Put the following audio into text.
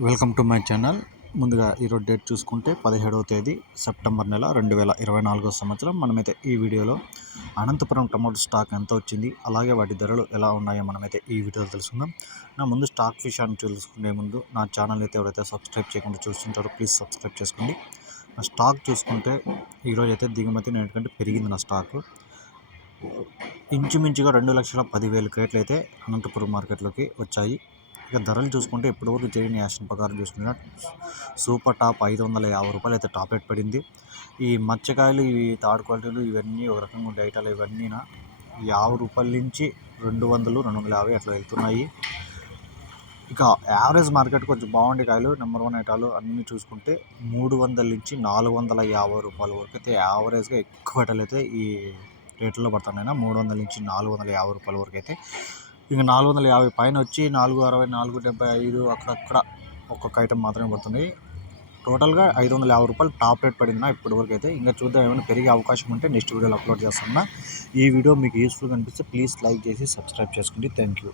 Welcome to my channel. ముందుగా ఈరోజు date చూసుకుంటే పదిహేడవ తేదీ సెప్టెంబర్ నెల రెండు వేల ఇరవై నాలుగో సంవత్సరం. మనమైతే ఈ వీడియోలో అనంతపురం టమాటో స్టాక్ ఎంత వచ్చింది అలాగే వాటి ధరలు ఎలా ఉన్నాయో మనమైతే ఈ వీడియోలో తెలుసుకుందాం. నా ముందు స్టాక్ విషయాన్ని తెలుసుకునే ముందు నా ఛానల్ అయితే ఎవరైతే సబ్స్క్రైబ్ చేయకుండా చూస్తుంటారో ప్లీజ్ సబ్స్క్రైబ్ చేసుకోండి. నా స్టాక్ చూసుకుంటే ఈరోజు అయితే దిగుమతి ఎందుకంటే పెరిగింది నా స్టాకు. ఇంచుమించుగా రెండు లక్షల పదివేల క్రేట్లు అయితే అనంతపురం మార్కెట్లోకి వచ్చాయి. ఇక ధరలు చూసుకుంటే ఇప్పటివరకు జరిగిన యాక్షన్ ప్రకారం చూసుకుంటే సూపర్ టాప్ ఐదు వందల యాభై రూపాయలు అయితే టాప్ రేట్ పడింది. ఈ మత్స్యకాయలు ఇవి థర్డ్ క్వాలిటీలు ఇవన్నీ ఒక రకంగా ఉండే ఐటాలు ఇవన్నీ యాభై రూపాయల నుంచి రెండు వందలు రెండు వందల యాభై అట్లా వెళ్తున్నాయి. ఇక యావరేజ్ మార్కెట్ కొంచెం బాగుండే కాయలు నెంబర్ వన్ ఐటాలు అన్నీ చూసుకుంటే మూడు వందల నుంచి నాలుగు వందల యాభై రూపాయల వరకు అయితే యావరేజ్గా ఎక్కువ ఐటాలు అయితే ఈ రేట్లలో పడుతున్నాయి. మూడు వందల నుంచి నాలుగు వందల యాభై రూపాయల వరకు అయితే ఇంకా నాలుగు వందల యాభై పైన వచ్చి నాలుగు అరవై నాలుగు డెబ్బై ఐదు అక్కడక్కడ ఒక్కొక్క ఐటెం మాత్రమే పడుతుంది. టోటల్గా ఐదు వందల యాభై రూపాయలు టాప్ రేట్ పడిందా ఇప్పటివరకు అయితే ఇంకా చూద్దాం ఏమైనా పెరిగే అవకాశం ఉంటే నెక్స్ట్ వీడియోలో అప్లోడ్ చేస్తున్నా ఈ వీడియో మీకు యూస్ఫుల్గా అనిపిస్తే ప్లీజ్ లైక్ చేసి సబ్స్క్రైబ్ చేసుకోండి. Thank you